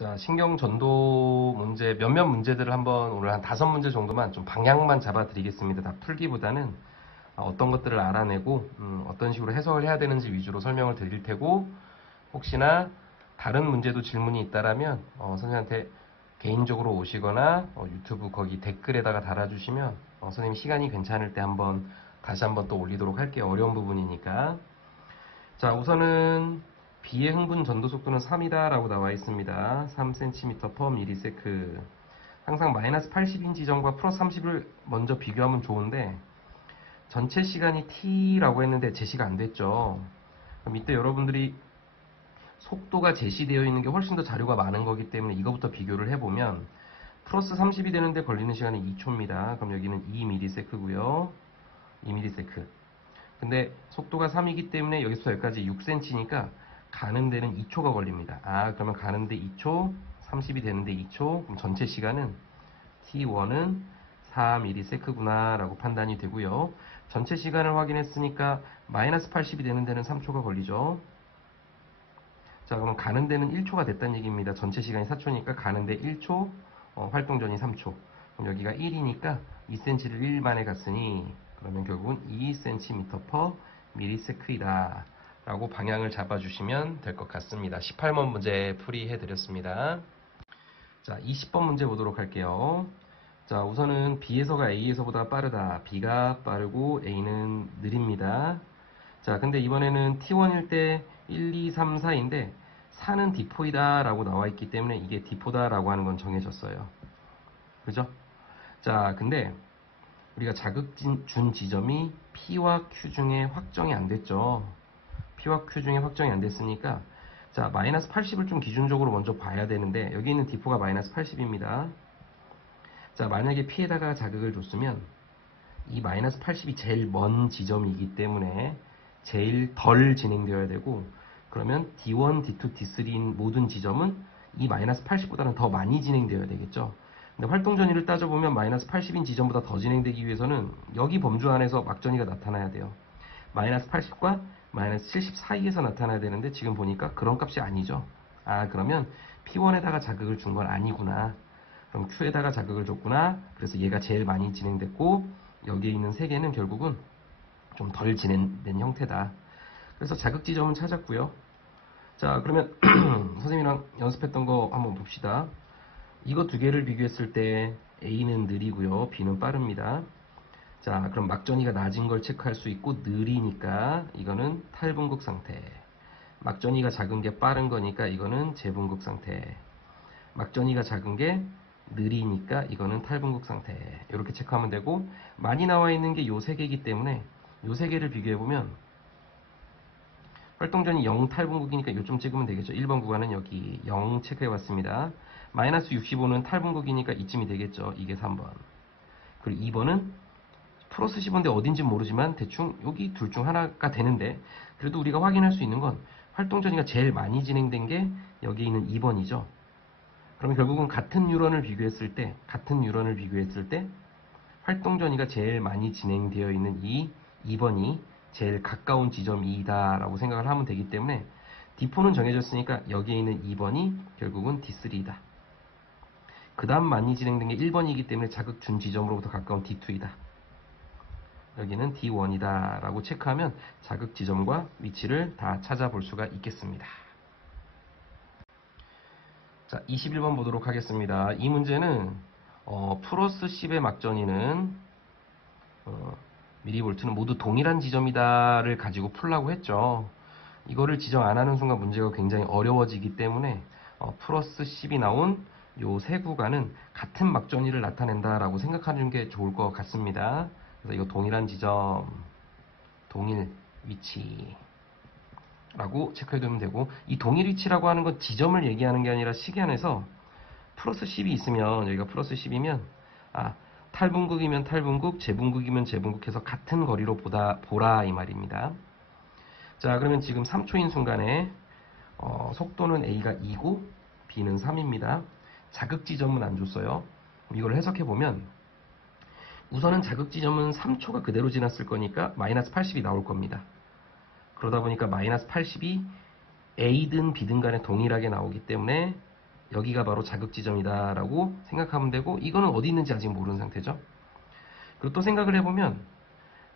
자, 신경 전도 문제, 몇몇 문제들을 한번 오늘 한 5문제 정도만 좀 방향만 잡아 드리겠습니다. 다 풀기보다는 어떤 것들을 알아내고 어떤 식으로 해석을 해야 되는지 위주로 설명을 드릴 테고, 혹시나 다른 문제도 질문이 있다라면 선생님한테 개인적으로 오시거나 유튜브 거기 댓글에다가 달아주시면 선생님 시간이 괜찮을 때 다시 한번 또 올리도록 할게요. 어려운 부분이니까. 자, 우선은 B의 흥분 전도 속도는 3이다 라고 나와 있습니다. 3cm/ms. 항상 마이너스 80인 지점과 플러스 30을 먼저 비교하면 좋은데, 전체 시간이 t라고 했는데 제시가 안 됐죠. 그럼 이때 여러분들이 속도가 제시되어 있는 게 훨씬 더 자료가 많은 거기 때문에 이거부터 비교를 해보면, 플러스 30이 되는데 걸리는 시간이 2초입니다. 그럼 여기는 2ms고요. 2ms. 근데 속도가 3이기 때문에 여기서 여기까지 6cm니까 가는 데는 2초가 걸립니다. 그러면 가는데 2초, 30이 되는데 2초, 그럼 전체 시간은 t1은 4ms구나 라고 판단이 되고요. 전체 시간을 확인했으니까 마이너스 80이 되는 데는 3초가 걸리죠. 자, 그럼 가는 데는 1초가 됐다는 얘기입니다. 전체 시간이 4초니까 가는데 1초, 활동전이 3초. 그럼 여기가 1이니까 2cm를 1 만에 갔으니, 그러면 결국은 2cm/ms이다 라고 방향을 잡아주시면 될 것 같습니다. 18번 문제 풀이해드렸습니다. 자, 20번 문제 보도록 할게요. 자, 우선은 B에서가 A에서보다 빠르다. B가 빠르고 A는 느립니다. 자, 근데 이번에는 T1일 때 1, 2, 3, 4인데 4는 D4이다 라고 나와 있기 때문에 이게 D4다 라고 하는 건 정해졌어요. 그죠? 자, 근데 우리가 자극 준 지점이 P와 Q 중에 확정이 안 됐죠. P와 Q 중에 확정이 안 됐으니까, 자, 마이너스 80을 좀 기준적으로 먼저 봐야 되는데, 여기 있는 D4가 마이너스 80입니다. 자, 만약에 P에다가 자극을 줬으면 이 마이너스 80이 제일 먼 지점이기 때문에 제일 덜 진행되어야 되고, 그러면 D1, D2, D3인 모든 지점은 이 마이너스 80보다는 더 많이 진행되어야 되겠죠. 근데 활동전이를 따져보면 마이너스 80인 지점보다 더 진행되기 위해서는 여기 범주 안에서 막전이가 나타나야 돼요. 마이너스 80과 마이너스 70 사이에서 나타나야 되는데 지금 보니까 그런 값이 아니죠. 그러면 P1에다가 자극을 준 건 아니구나. 그럼 Q에다가 자극을 줬구나. 그래서 얘가 제일 많이 진행됐고, 여기에 있는 3개는 결국은 좀 덜 진행된 형태다. 그래서 자극 지점은 찾았고요. 자, 그러면 선생님이랑 연습했던 거 한번 봅시다. 이거 두 개를 비교했을 때 A는 느리고요, B는 빠릅니다. 자, 그럼 막전이가 낮은 걸 체크할 수 있고, 느리니까 이거는 탈분극 상태. 막전이가 작은 게 빠른 거니까 이거는 재분극 상태. 막전이가 작은 게 느리니까 이거는 탈분극 상태. 이렇게 체크하면 되고, 많이 나와 있는 게 요 3개이기 때문에 요 3개를 비교해보면, 활동전이 0 탈분극이니까 요점 찍으면 되겠죠. 1번 구간은 여기 0 체크해봤습니다. 마이너스 65는 탈분극이니까 이쯤이 되겠죠. 이게 3번. 그리고 2번은 플러스 15인데 어딘지 모르지만 대충 여기 둘 중 하나가 되는데, 그래도 우리가 확인할 수 있는 건 활동전이가 제일 많이 진행된 게 여기 있는 2번이죠. 그럼 결국은 같은 뉴런을 비교했을 때 활동전이가 제일 많이 진행되어 있는 이 2번이 제일 가까운 지점이다 라고 생각을 하면 되기 때문에, D4는 정해졌으니까 여기에 있는 2번이 결국은 D3이다. 그 다음 많이 진행된 게 1번이기 때문에 자극 준 지점으로부터 가까운 D2이다. 여기는 D1이다 라고 체크하면 자극 지점과 위치를 다 찾아볼 수가 있겠습니다. 자, 21번 보도록 하겠습니다. 이 문제는 플러스 10의 막전이는 미리볼트는 모두 동일한 지점이다를 가지고 풀라고 했죠. 이거를 지정 안 하는 순간 문제가 굉장히 어려워지기 때문에 플러스 10이 나온 요 세 구간은 같은 막전이를 나타낸다라고 생각하는 게 좋을 것 같습니다. 그래서 이거 동일한 지점, 동일 위치 라고 체크해두면 되고, 이 동일 위치라고 하는 건 지점을 얘기하는 게 아니라 시계 안에서 플러스 10이 있으면, 여기가 플러스 10이면 탈분극이면 탈분극, 재분극이면 재분극 해서 같은 거리로 보라 이 말입니다. 자, 그러면 지금 3초인 순간에 속도는 A가 2고 B는 3입니다. 자극 지점은 안 줬어요. 이걸 해석해보면, 우선은 자극 지점은 3초가 그대로 지났을 거니까 마이너스 80이 나올 겁니다. 그러다 보니까 마이너스 80이 A든 B든 간에 동일하게 나오기 때문에 여기가 바로 자극 지점이다 라고 생각하면 되고, 이거는 어디 있는지 아직 모르는 상태죠. 그리고 또 생각을 해보면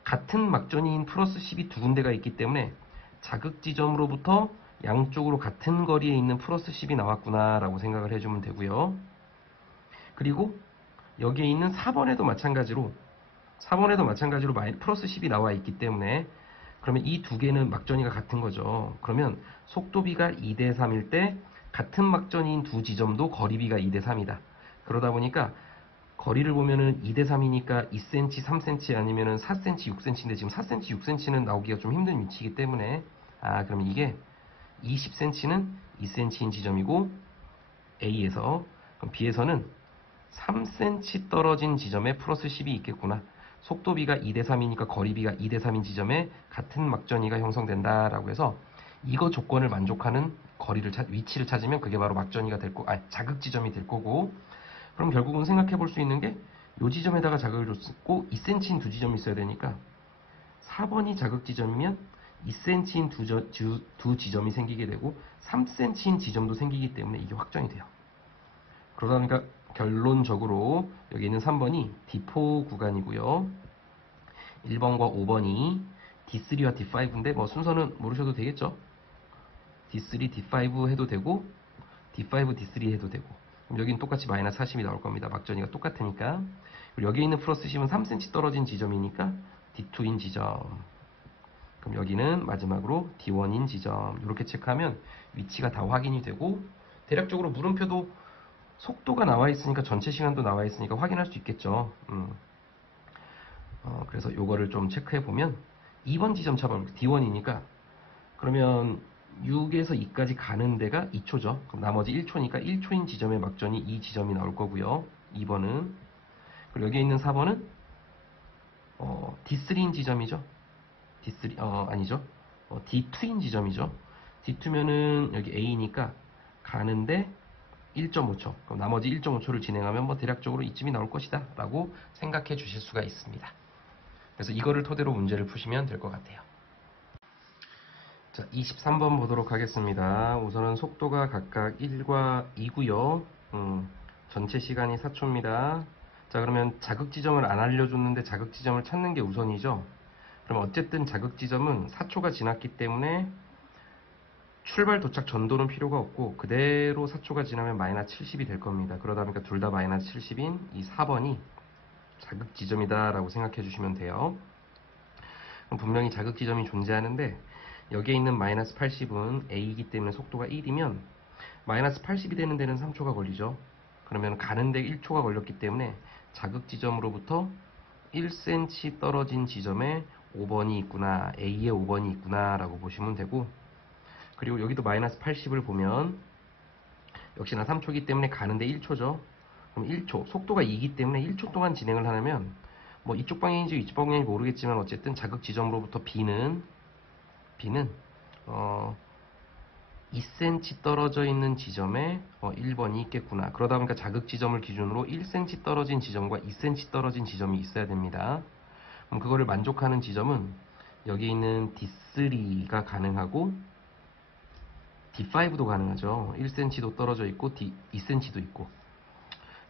같은 막전이인 플러스 10이 두 군데가 있기 때문에 자극 지점으로부터 양쪽으로 같은 거리에 있는 플러스 10이 나왔구나 라고 생각을 해주면 되고요. 그리고 여기에 있는 4번에도 마찬가지로 플러스 10이 나와 있기 때문에, 그러면 이 두 개는 막전이가 같은 거죠. 그러면 속도비가 2대 3일 때 같은 막전이인 두 지점도 거리비가 2대 3이다. 그러다 보니까 거리를 보면은 2대 3이니까 2cm, 3cm 아니면은 4cm, 6cm인데 지금 4cm, 6cm는 나오기가 좀 힘든 위치이기 때문에, 그러면 이게 20cm는 2cm인 지점이고 A에서, 그럼 B에서는 3cm 떨어진 지점에 플러스 10이 있겠구나. 속도비가 2대 3이니까 거리비가 2대 3인 지점에 같은 막전이가 형성된다라고 해서 이거 조건을 만족하는 위치를 찾으면 그게 바로 막전이가 될 자극 지점이 될 거고, 그럼 결국은 생각해 볼 수 있는 게 이 지점에다가 자극을 줬고 2cm인 두 지점이 있어야 되니까 4번이 자극 지점이면 2cm인 두 지점이 생기게 되고 3cm인 지점도 생기기 때문에 이게 확정이 돼요. 그러다 보니까 결론적으로 여기 있는 3번이 D4 구간이고요. 1번과 5번이 D3와 D5인데 뭐 순서는 모르셔도 되겠죠. D3, D5 해도 되고 D5, D3 해도 되고, 그럼 여기는 똑같이 마이너스 40이 나올 겁니다. 막전이가 똑같으니까. 그리고 여기 있는 플러스 10은 3cm 떨어진 지점이니까 D2인 지점. 그럼 여기는 마지막으로 D1인 지점. 이렇게 체크하면 위치가 다 확인이 되고, 대략적으로 물음표도 속도가 나와 있으니까 전체 시간도 나와 있으니까 확인할 수 있겠죠. 그래서 요거를 좀 체크해 보면 2번 지점 잡아볼게요. D1이니까 그러면 6에서 2까지 가는 데가 2초죠. 그럼 나머지 1초니까 1초인 지점의 막전이 이 지점이 나올 거고요. 2번은. 그리고 여기에 있는 4번은 D3인 지점이죠. D3 아니죠. D2인 지점이죠. D2면은 여기 A니까 가는데 1.5초. 그럼 나머지 1.5초를 진행하면 뭐 대략적으로 이쯤이 나올 것이다 라고 생각해 주실 수가 있습니다. 그래서 이거를 토대로 문제를 푸시면 될 것 같아요. 자, 23번 보도록 하겠습니다. 우선은 속도가 각각 1과 2고요. 전체 시간이 4초입니다. 자, 그러면 자극 지점을 안 알려줬는데 자극 지점을 찾는 게 우선이죠. 그럼 어쨌든 자극 지점은 4초가 지났기 때문에 출발 도착 전도는 필요가 없고 그대로 4초가 지나면 마이너스 70이 될 겁니다. 그러다 보니까 둘 다 마이너스 70인 이 4번이 자극 지점이다 라고 생각해 주시면 돼요. 그럼 분명히 자극 지점이 존재하는데 여기에 있는 마이너스 80은 A이기 때문에 속도가 1이면 마이너스 80이 되는 데는 3초가 걸리죠. 그러면 가는데 1초가 걸렸기 때문에 자극 지점으로부터 1cm 떨어진 지점에 5번이 있구나, A에 5번이 있구나 라고 보시면 되고, 그리고 여기도 마이너스 80을 보면 역시나 3초이기 때문에 가는데 1초죠. 그럼 1초, 속도가 2이기 때문에 1초 동안 진행을 하려면 뭐 이쪽 방향인지 이쪽 방향인지 모르겠지만 어쨌든 자극 지점으로부터 B는 2cm 떨어져 있는 지점에 1번이 있겠구나. 그러다 보니까 자극 지점을 기준으로 1cm 떨어진 지점과 2cm 떨어진 지점이 있어야 됩니다. 그럼 그거를 만족하는 지점은 여기 있는 D3가 가능하고 D5도 가능하죠. 1cm도 떨어져 있고 2cm도 있고.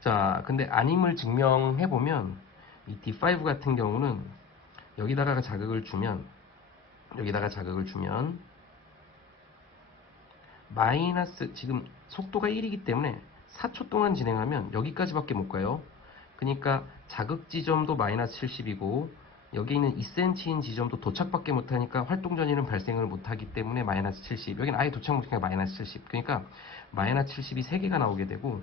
자, 근데 아님을 증명해보면 이 D5 같은 경우는 여기다가 자극을 주면 마이너스, 지금 속도가 1이기 때문에 4초 동안 진행하면 여기까지밖에 못 가요. 그러니까 자극 지점도 마이너스 70이고 여기 있는 2cm인 지점도 도착밖에 못하니까 활동 전이는 발생을 못하기 때문에 마이너스 70. 여기는 아예 도착 못하니까 마이너스 70. 그러니까 마이너스 70이 3개가 나오게 되고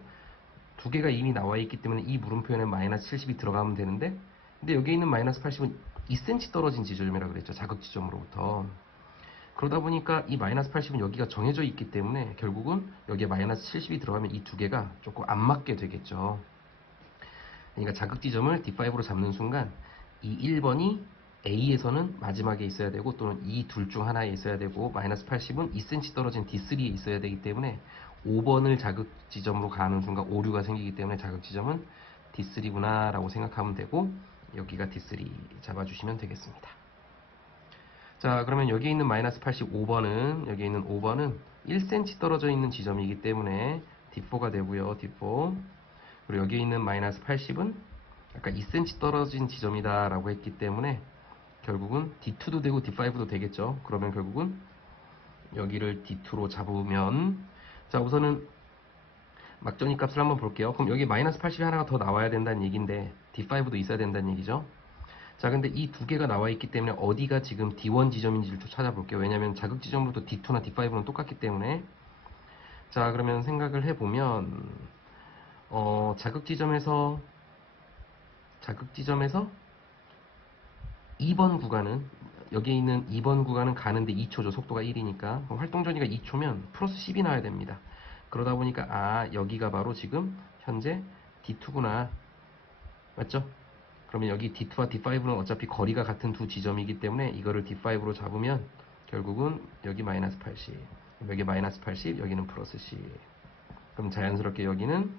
2개가 이미 나와 있기 때문에 이 물음표에는 마이너스 70이 들어가면 되는데, 근데 여기 있는 마이너스 80은 2cm 떨어진 지점이라고 그랬죠. 자극 지점으로부터. 그러다 보니까 이 마이너스 80은 여기가 정해져 있기 때문에 결국은 여기에 마이너스 70이 들어가면 이 두 개가 조금 안 맞게 되겠죠. 그러니까 자극 지점을 D5로 잡는 순간 이 1번이 A에서는 마지막에 있어야 되고 또는 이 둘 중 하나에 있어야 되고 마이너스 80은 2cm 떨어진 D3에 있어야 되기 때문에 5번을 자극 지점으로 가는 순간 오류가 생기기 때문에 자극 지점은 D3구나 라고 생각하면 되고 여기가 D3 잡아주시면 되겠습니다. 자, 그러면 여기 있는 마이너스 85번은 여기 있는 5번은 1cm 떨어져 있는 지점이기 때문에 D4가 되고요. D4. 그리고 여기에 있는 마이너스 80은 약간 2cm 떨어진 지점이다 라고 했기 때문에 결국은 D2도 되고 D5도 되겠죠. 그러면 결국은 여기를 D2로 잡으면, 자, 우선은 막전이 값을 한번 볼게요. 그럼 여기 마이너스 80이 하나가 더 나와야 된다는 얘기인데 D5도 있어야 된다는 얘기죠. 자, 근데 이 두 개가 나와 있기 때문에 어디가 지금 D1 지점인지를 좀 찾아볼게요. 왜냐면 자극 지점으로도 D2나 D5는 똑같기 때문에. 자, 그러면 생각을 해보면 자극 지점에서 2번 구간은, 여기에 있는 2번 구간은 가는데 2초죠. 속도가 1이니까. 그럼 활동 전이가 2초면 플러스 10이 나와야 됩니다. 그러다 보니까 여기가 바로 지금 현재 D2구나. 맞죠? 그러면 여기 D2와 D5는 어차피 거리가 같은 두 지점이기 때문에 이거를 D5로 잡으면 결국은 여기 마이너스 80, 여기 마이너스 80, 여기는 플러스 10. 그럼 자연스럽게 여기는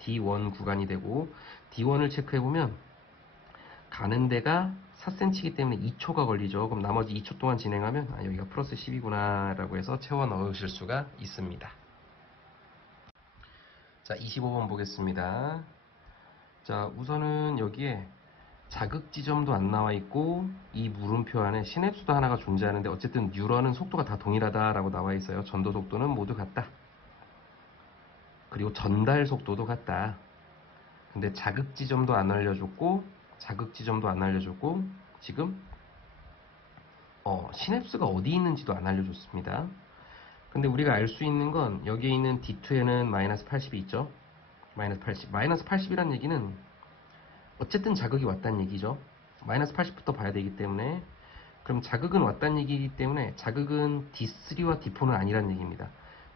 D1 구간이 되고, D1을 체크해보면 가는 데가 4cm이기 때문에 2초가 걸리죠. 그럼 나머지 2초 동안 진행하면 여기가 플러스 10이구나 라고 해서 채워 넣으실 수가 있습니다. 자, 25번 보겠습니다. 자, 우선은 여기에 자극 지점도 안 나와 있고 이 물음표 안에 시냅스도 하나가 존재하는데 어쨌든 뉴런은 속도가 다 동일하다라고 나와 있어요. 전도 속도는 모두 같다. 그리고 전달 속도도 같다. 근데 자극 지점도 안 알려줬고 지금 시냅스가 어디 있는지도 안 알려줬습니다. 근데 우리가 알 수 있는 건 여기에 있는 D2에는 마이너스 80이 있죠. 마이너스 80. 마이너스 80이란 얘기는 어쨌든 자극이 왔다는 얘기죠. 마이너스 80부터 봐야 되기 때문에. 그럼 자극은 왔다는 얘기이기 때문에 자극은 D3와 D4는 아니란 얘기입니다.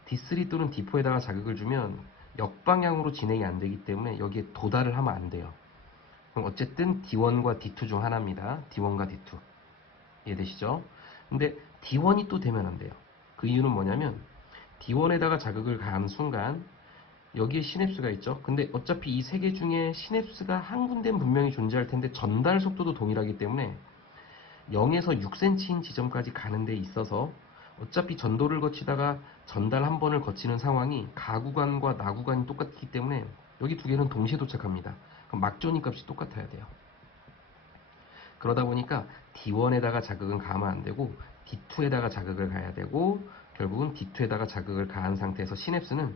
D3 또는 D4에다가 자극을 주면 역방향으로 진행이 안 되기 때문에 여기에 도달을 하면 안 돼요. 그럼 어쨌든 D1과 D2 중 하나입니다. D1과 D2. 이해되시죠? 근데 D1이 또 되면 안 돼요. 그 이유는 뭐냐면 D1에다가 자극을 가한 순간 여기에 시냅스가 있죠. 근데 어차피 이 세 개 중에 시냅스가 한 군데는 분명히 존재할 텐데 전달 속도도 동일하기 때문에 0에서 6cm인 지점까지 가는 데 있어서 어차피 전도를 거치다가 전달 한 번을 거치는 상황이 가구간과 나구간이 똑같기 때문에 여기 두 개는 동시에 도착합니다. 그럼 막전이 값이 똑같아야 돼요. 그러다 보니까 D1에다가 자극은 가하면 안 되고 D2에다가 자극을 가야 되고, 결국은 D2에다가 자극을 가한 상태에서 시냅스는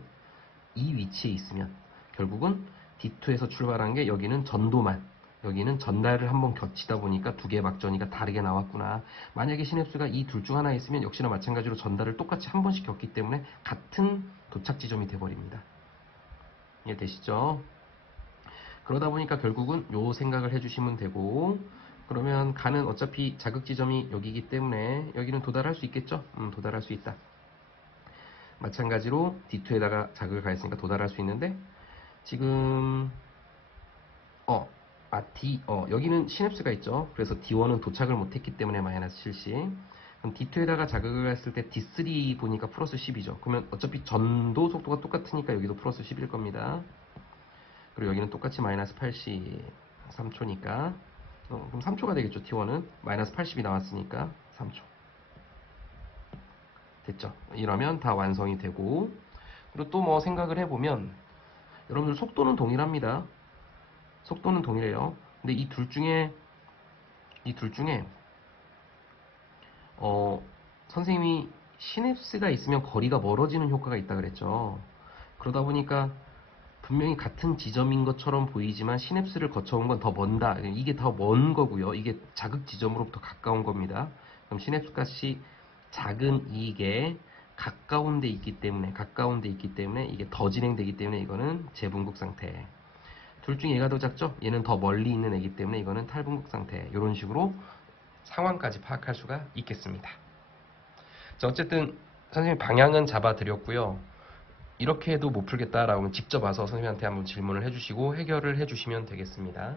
이 위치에 있으면 결국은 D2에서 출발한 게 여기는 전도만, 여기는 전달을 한번 겹치다 보니까 두 개의 막전이가 다르게 나왔구나. 만약에 시냅스가 이 둘 중 하나에 있으면 역시나 마찬가지로 전달을 똑같이 한 번씩 겪기 때문에 같은 도착 지점이 돼버립니다. 이해되시죠? 그러다 보니까 결국은 요 생각을 해주시면 되고, 그러면 가는 어차피 자극 지점이 여기이기 때문에 여기는 도달할 수 있겠죠? 도달할 수 있다. 마찬가지로 D2에다가 자극을 가했으니까 도달할 수 있는데, 지금 여기는 시냅스가 있죠. 그래서 D1은 도착을 못했기 때문에 마이너스 70. 그럼 D2에다가 자극을 했을 때 D3 보니까 플러스 10이죠. 그러면 어차피 전도 속도가 똑같으니까 여기도 플러스 10일 겁니다. 그리고 여기는 똑같이 마이너스 80, 3초니까 그럼 3초가 되겠죠. T1은 마이너스 80이 나왔으니까 3초 됐죠. 이러면 다 완성이 되고, 그리고 또 뭐 생각을 해보면 여러분들 속도는 동일합니다. 속도는 동일해요. 근데 이 둘 중에 선생님이 시냅스가 있으면 거리가 멀어지는 효과가 있다 그랬죠. 그러다 보니까 분명히 같은 지점인 것처럼 보이지만 시냅스를 거쳐온 건 더 먼다. 이게 더 먼 거고요. 이게 자극 지점으로부터 가까운 겁니다. 그럼 시냅스 값이 작은 이게 가까운 데 있기 때문에 이게 더 진행되기 때문에 이거는 재분국 상태. 둘 중에 얘가 더 작죠? 얘는 더 멀리 있는 애기 때문에 이거는 탈분국 상태. 이런 식으로 상황까지 파악할 수가 있겠습니다. 자, 어쨌든 선생님 방향은 잡아드렸고요. 이렇게 해도 못 풀겠다라고 하면 직접 와서 선생님한테 한번 질문을 해주시고 해결을 해주시면 되겠습니다.